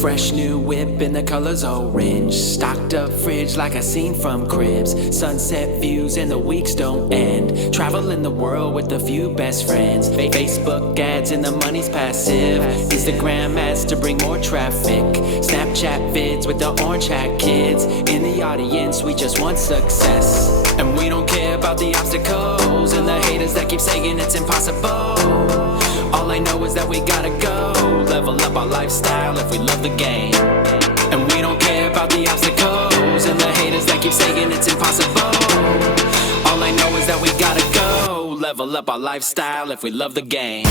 Fresh new whip and the color's orange. Stocked up fridge like I seen from cribs. Sunset views and the weeks don't end. Traveling the world with a few best friends. Facebook ads and the money's passive. Instagram ads to bring more traffic. Snapchat vids with the orange hat kids. In the audience we just want success. And we don't care about the obstacles and the haters that keep saying it's impossible. All I know is that we gotta go level up our lifestyle if we love the game. And we don't care about the obstacles and the haters that keep saying it's impossible. All I know is that we gotta go level up our lifestyle if we love the game.